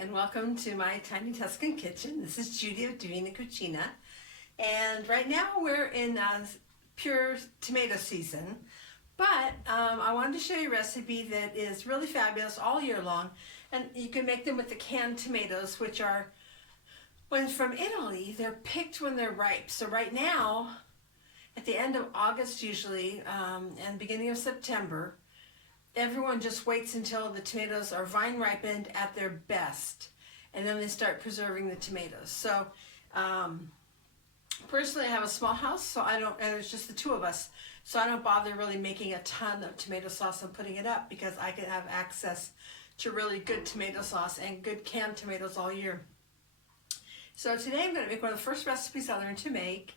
and welcome to my tiny Tuscan kitchen. This is Judy of Divina Cucina, and right now we're in pure tomato season, but I wanted to show you a recipe that is really fabulous all year long, and you can make them with the canned tomatoes, which are, when from Italy, they're picked when they're ripe. So right now, at the end of August usually, and beginning of September, everyone just waits until the tomatoes are vine ripened at their best, and then they start preserving the tomatoes. So personally, I have a small house, so and it's just the two of us, so I don't bother really making a ton of tomato sauce and putting it up, because I can have access to really good tomato sauce and good canned tomatoes all year. So today I'm going to make one of the first recipes I learned to make.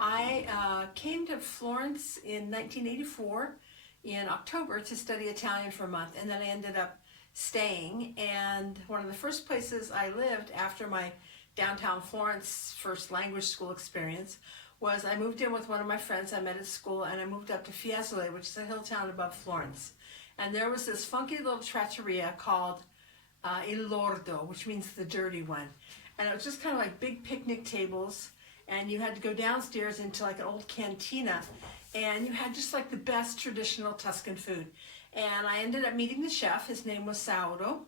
I came to Florence in 1984 in October to study Italian for a month, and then I ended up staying, and one of the first places I lived after my downtown Florence first language school experience was I moved in with one of my friends I met at school, and I moved up to Fiesole, which is a hill town above Florence, and there was this funky little trattoria called Il Lordo, which means the dirty one, and it was just kind of like big picnic tables, and you had to go downstairs into like an old cantina, and you had just like the best traditional Tuscan food. And I ended up meeting the chef. His name was Sauro,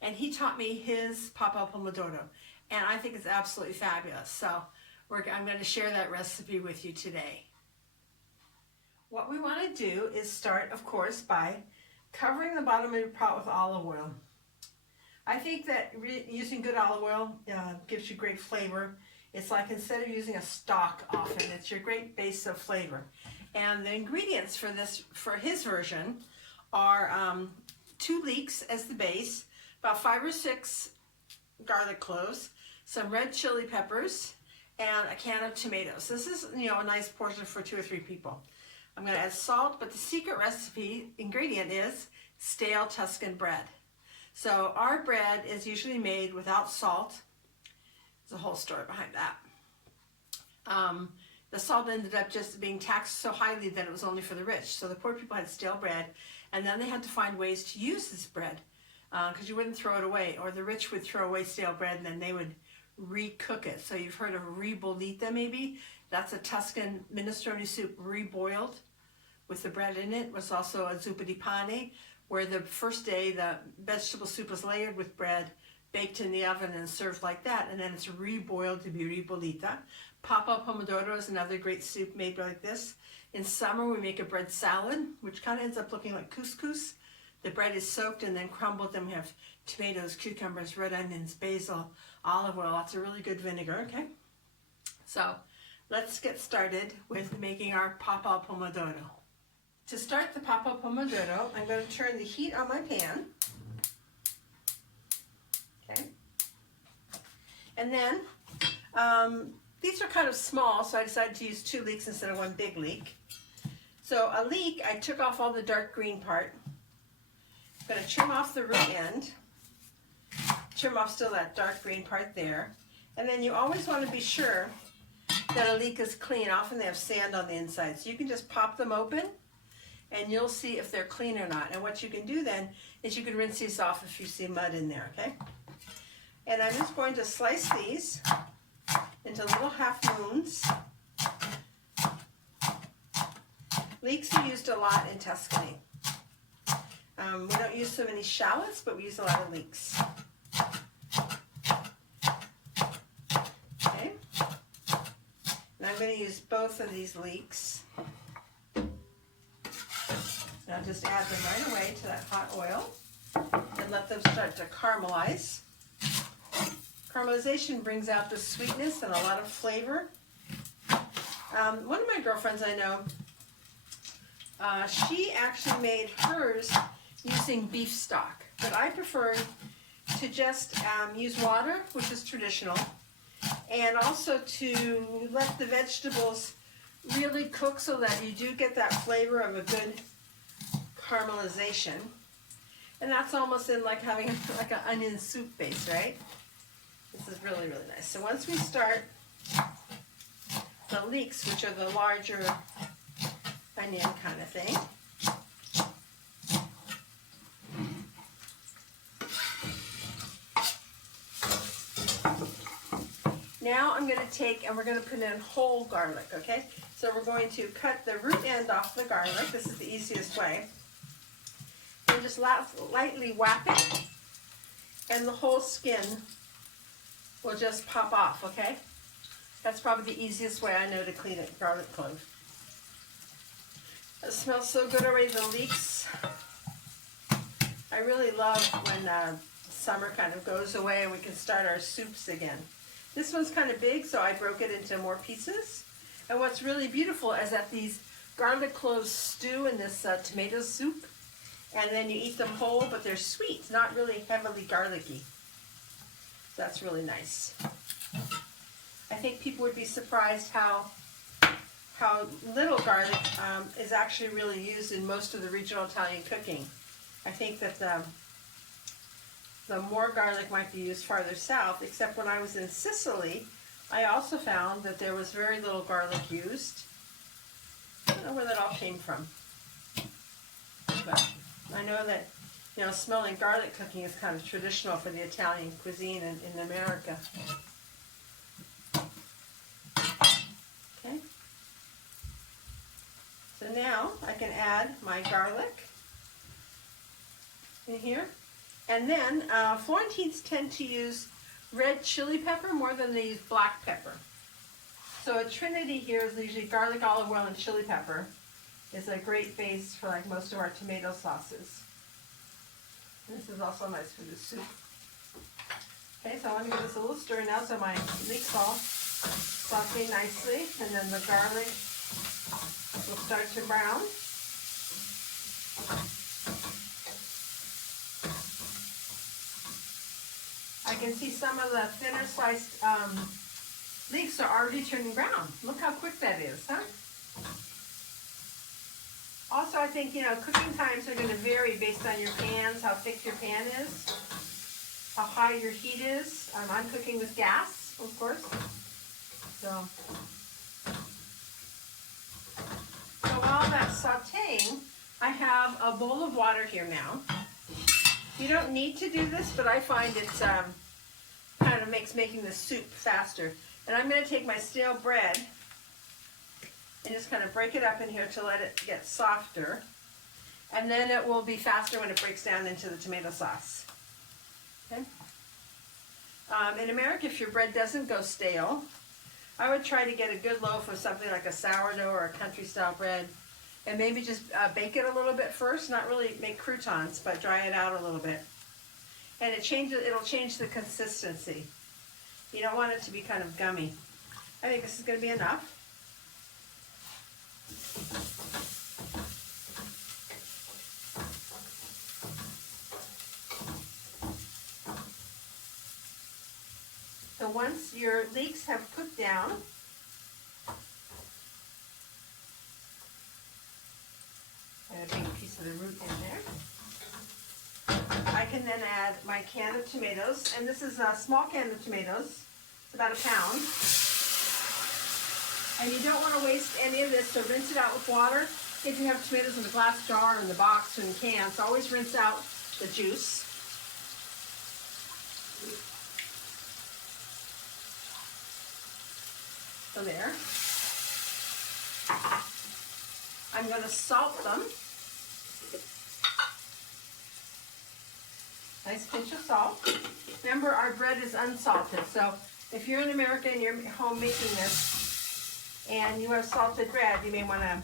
and he taught me his Pappa al Pomodoro, and I think it's absolutely fabulous. So I'm going to share that recipe with you today. What we want to do is start, of course, by covering the bottom of your pot with olive oil. I think that using good olive oil gives you great flavor. It's like, instead of using a stock often, it's your great base of flavor. And the ingredients for his version are 2 leeks as the base, about 5 or 6 garlic cloves, some red chili peppers, and a can of tomatoes. This is, a nice portion for 2 or 3 people. I'm going to add salt, but the secret recipe ingredient is stale Tuscan bread. So our bread is usually made without salt. There's a whole story behind that. The salt ended up just being taxed so highly that it was only for the rich. So the poor people had stale bread, and then they had to find ways to use this bread, because you wouldn't throw it away, or the rich would throw away stale bread and then they would recook it. So you've heard of ribollita maybe? That's a Tuscan minestrone soup reboiled with the bread in it. It was also a Zuppa del Pane, where the first day the vegetable soup was layered with bread, baked in the oven and served like that, and then it's reboiled to be ribollita. Pappa al Pomodoro is another great soup made like this. In summer we make a bread salad, which kind of ends up looking like couscous. The bread is soaked and then crumbled, then we have tomatoes, cucumbers, red onions, basil, olive oil, lots of really good vinegar, okay? So let's get started with making our Pappa al Pomodoro. To start the Pappa al Pomodoro, I'm going to turn the heat on my pan. Okay. And then, these are kind of small, so I decided to use 2 leeks instead of 1 big leek. So a leek, I took off all the dark green part. I'm going to trim off the root end. Trim off still that dark green part there. And then you always want to be sure that a leek is clean. Often they have sand on the inside. So you can just pop them open, and you'll see if they're clean or not. And what you can do then is you can rinse these off if you see mud in there, okay? And I'm just going to slice these into little half moons. Leeks are used a lot in Tuscany. We don't use so many shallots, but we use a lot of leeks. Okay. And I'm going to use both of these leeks. And I'll just add them right away to that hot oil and let them start to caramelize. Caramelization brings out the sweetness and a lot of flavor. One of my girlfriends I know, she actually made hers using beef stock, but I prefer to just use water, which is traditional, and also to let the vegetables really cook so that you do get that flavor of a good caramelization. And that's almost in like having like an onion soup base, right? This is really, really nice. So once we start the leeks, which are the larger onion kind of thing, Now I'm going to take, and we're going to put in whole garlic, okay? So we're going to cut the root end off the garlic. This is the easiest way. And just lightly whap it, and the whole skin will just pop off, okay? That's probably the easiest way I know to clean a garlic clove. It smells so good already, the leeks. I really love when summer kind of goes away and we can start our soups again. This one's kind of big, so I broke it into more pieces. And what's really beautiful is that these garlic cloves stew in this tomato soup, and then you eat them whole, but they're sweet, not really heavily garlicky. That's really nice. I think people would be surprised how little garlic is actually really used in most of the regional Italian cooking. I think that the more garlic might be used farther south, except when I was in Sicily, I also found that there was very little garlic used. I don't know where that all came from. But I know that, you know, smelling garlic cooking is kind of traditional for the Italian cuisine in America. Okay. So now I can add my garlic in here. And then Florentines tend to use red chili pepper more than they use black pepper. So a trinity here is usually garlic, olive oil, and chili pepper is a great base for like most of our tomato sauces. And this is also nice for the soup. Okay, so I want to give this a little stir now so my leeks all saute nicely, and then the garlic will start to brown. I can see some of the thinner sliced leeks are already turning brown. Look how quick that is, huh? Also, I think, you know, cooking times are going to vary based on your pans, how thick your pan is, how high your heat is. I'm cooking with gas, of course. So while that's sauteing, I have a bowl of water here now. You don't need to do this, but I find it's kind of makes making the soup faster. And I'm going to take my stale bread and just kind of break it up in here to let it get softer. And then it will be faster when it breaks down into the tomato sauce. Okay. In America, if your bread doesn't go stale, I would try to get a good loaf of something like a sourdough or a country style bread, and maybe just bake it a little bit first, not really make croutons, but dry it out a little bit. And it'll change the consistency. You don't want it to be kind of gummy. I think this is going to be enough. So once your leeks have cooked down, and a big piece of the root in there, I can then add my can of tomatoes, and this is a small can of tomatoes. It's about a pound. And you don't want to waste any of this, so rinse it out with water. If you have tomatoes in a glass jar or in the box or in cans, always rinse out the juice. So there. I'm going to salt them. Nice pinch of salt. Remember, our bread is unsalted, so if you're in America and you're home making this and you have salted bread, you may want to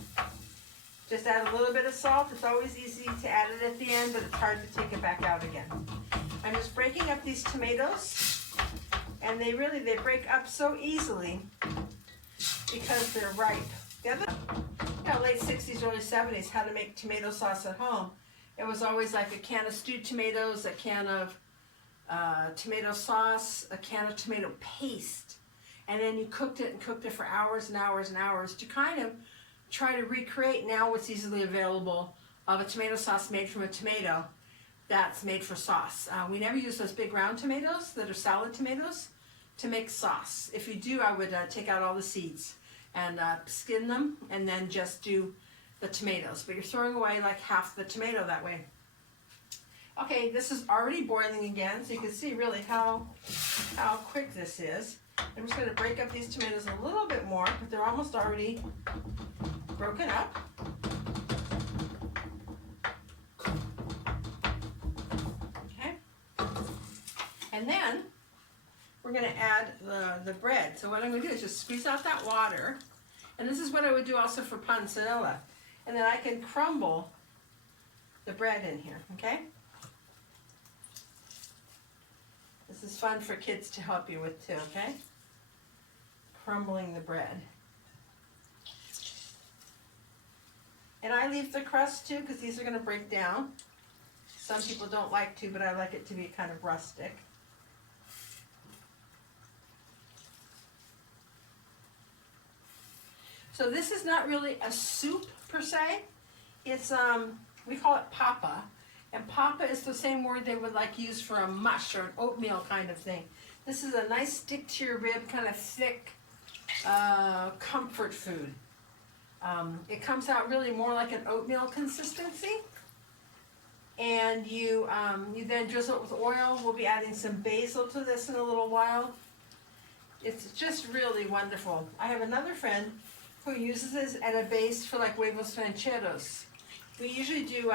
just add a little bit of salt. It's always easy to add it at the end, but it's hard to take it back out again. I'm just breaking up these tomatoes, and they break up so easily because they're ripe. The other, late 60s, early 70s, how to make tomato sauce at home. It was always like a can of stewed tomatoes, a can of tomato sauce, a can of tomato paste, and then you cooked it for hours and hours and hours to kind of try to recreate now what's easily available of a tomato sauce made from a tomato that's made for sauce. We never use those big round tomatoes that are salad tomatoes to make sauce. If you do, I would take out all the seeds and skin them and then just do the tomatoes, but you're throwing away like half the tomato that way. Okay, this is already boiling again, so you can see really how quick this is. I'm just going to break up these tomatoes a little bit more, but they're almost already broken up. Okay. And then we're going to add the bread. So what I'm going to do is just squeeze out that water. And this is what I would do also for panzanella. And then I can crumble the bread in here, okay? This is fun for kids to help you with too, okay? Crumbling the bread. And I leave the crust too because these are going to break down. Some people don't like to, but I like it to be kind of rustic. So this is not really a soup per se. It's, we call it Pappa. And Pappa is the same word they would like use for a mush or an oatmeal kind of thing. This is a nice stick to your rib, kind of thick comfort food. It comes out really more like an oatmeal consistency. And you then drizzle it with oil. We'll be adding some basil to this in a little while. It's just really wonderful. I have another friend who uses this at a base for like huevos rancheros. We usually do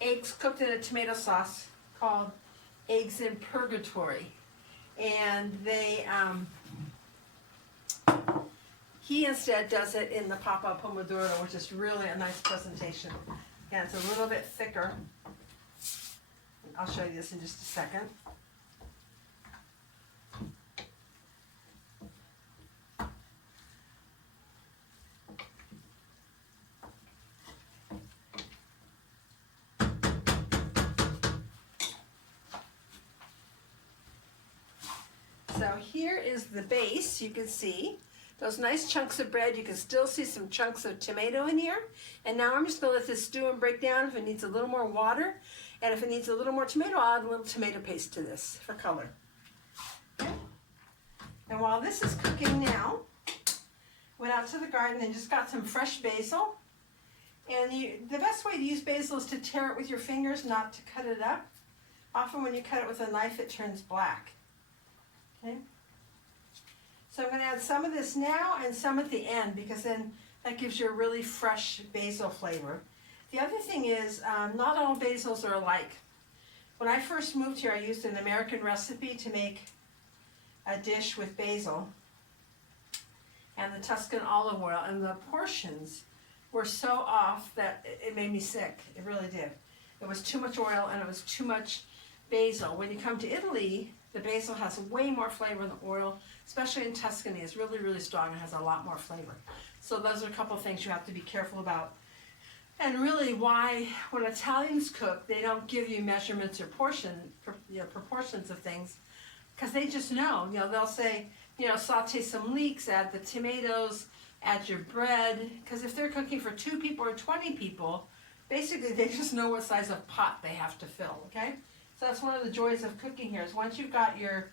eggs cooked in a tomato sauce called eggs in purgatory. And they, he instead does it in the Pappa al Pomodoro, which is really a nice presentation. Yeah, it's a little bit thicker. I'll show you this in just a second. So here is the base. You can see those nice chunks of bread. You can still see some chunks of tomato in here. And now I'm just going to let this stew and break down. If it needs a little more water, and if it needs a little more tomato, I'll add a little tomato paste to this for color. Okay. And while this is cooking now, went out to the garden and just got some fresh basil. And the best way to use basil is to tear it with your fingers, not to cut it up. Often when you cut it with a knife, it turns black. Okay. So I'm going to add some of this now and some at the end because then that gives you a really fresh basil flavor. The other thing is, not all basils are alike. When I first moved here, I used an American recipe to make a dish with basil and the Tuscan olive oil, and the portions were so off that it made me sick. It really did. It was too much oil and it was too much basil. When you come to Italy, the basil has way more flavor than the oil, especially in Tuscany. It's really, really strong and has a lot more flavor. So those are a couple of things you have to be careful about. And really why, when Italians cook, they don't give you measurements or proportions of things, because they just know. They'll say, saute some leeks, add the tomatoes, add your bread. Because if they're cooking for 2 people or 20 people, basically they just know what size of pot they have to fill, okay? So that's one of the joys of cooking here, is once you've got your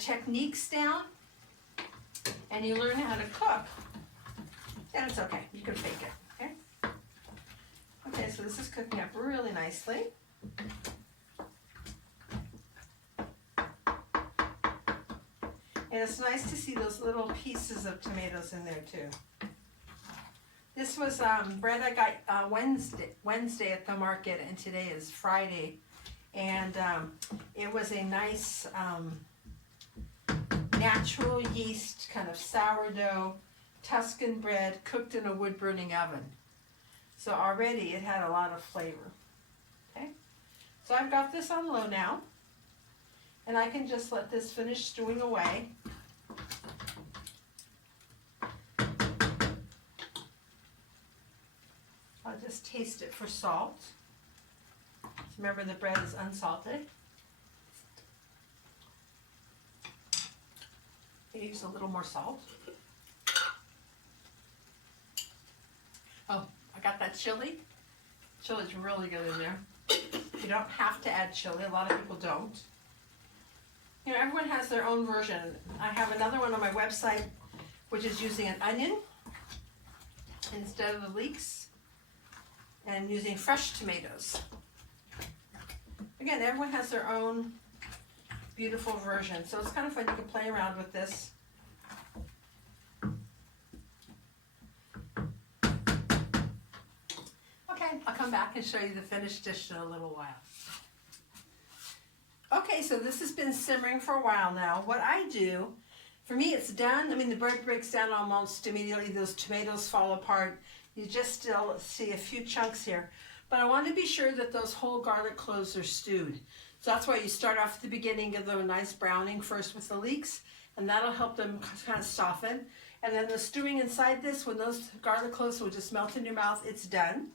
techniques down and you learn how to cook, then it's okay. You can fake it, okay? Okay, so this is cooking up really nicely. And it's nice to see those little pieces of tomatoes in there too. This was bread I got Wednesday at the market, and today is Friday. And it was a nice natural yeast kind of sourdough Tuscan bread cooked in a wood burning oven. So already it had a lot of flavor. Okay, so I've got this on low now, and I can just let this finish stewing away. I'll just taste it for salt. Remember, the bread is unsalted. I use a little more salt. Oh, I got that chili. Chili's really good in there. You don't have to add chili. A lot of people don't. Everyone has their own version. I have another one on my website, which is using an onion instead of the leeks, and using fresh tomatoes. Again, everyone has their own beautiful version. So it's kind of fun. You can play around with this. Okay, I'll come back and show you the finished dish in a little while. Okay, so this has been simmering for a while now. What I do, for me it's done. I mean, the bread breaks down almost immediately. Those tomatoes fall apart. You just still see a few chunks here. But I want to be sure that those whole garlic cloves are stewed. So that's why you start off at the beginning, give them a nice browning first with the leeks, and that'll help them kind of soften. And then the stewing inside this, when those garlic cloves will just melt in your mouth, it's done.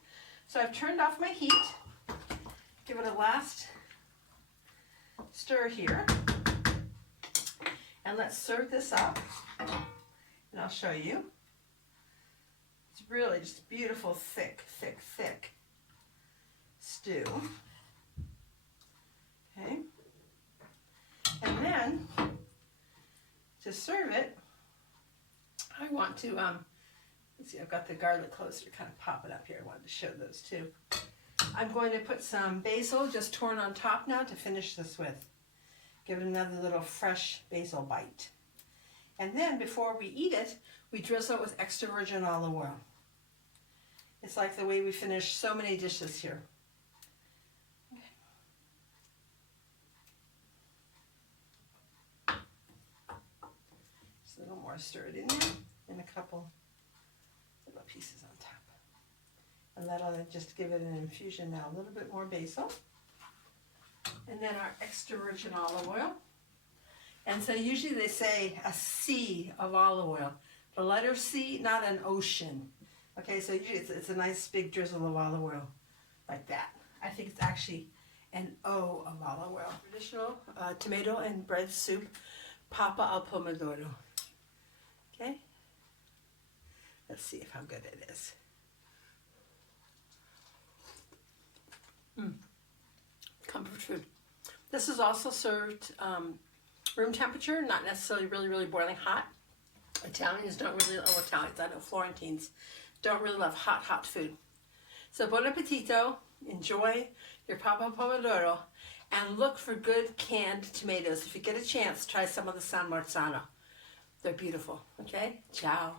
So I've turned off my heat. Give it a last stir here. And let's serve this up. And I'll show you. It's really just beautiful, thick, thick, thick stew. Okay. And then to serve it, I want to let's see, I've got the garlic cloves to kind of pop it up here. I wanted to show those too. I'm going to put some basil just torn on top now to finish this with. Give it another little fresh basil bite. And then before we eat it, we drizzle it with extra virgin olive oil. It's like the way we finish so many dishes here. Just a little more, stir it in there, and a couple little pieces on top. And that'll just give it an infusion now. A little bit more basil. And then our extra virgin olive oil. And so usually they say a sea of olive oil. The letter C, not an ocean. Okay, so usually it's a nice big drizzle of olive oil like that. I think it's actually an O of olive oil. Traditional tomato and bread soup, Pappa al Pomodoro. Okay, let's see how good it is. Comfort food. This is also served room temperature, not necessarily really boiling hot. Italians don't really, oh, Italians, I know Florentines, don't really love hot food. So buon appetito, enjoy your Pappa al Pomodoro, and look for good canned tomatoes. If you get a chance, try some of the San Marzano. They're beautiful, okay? Ciao.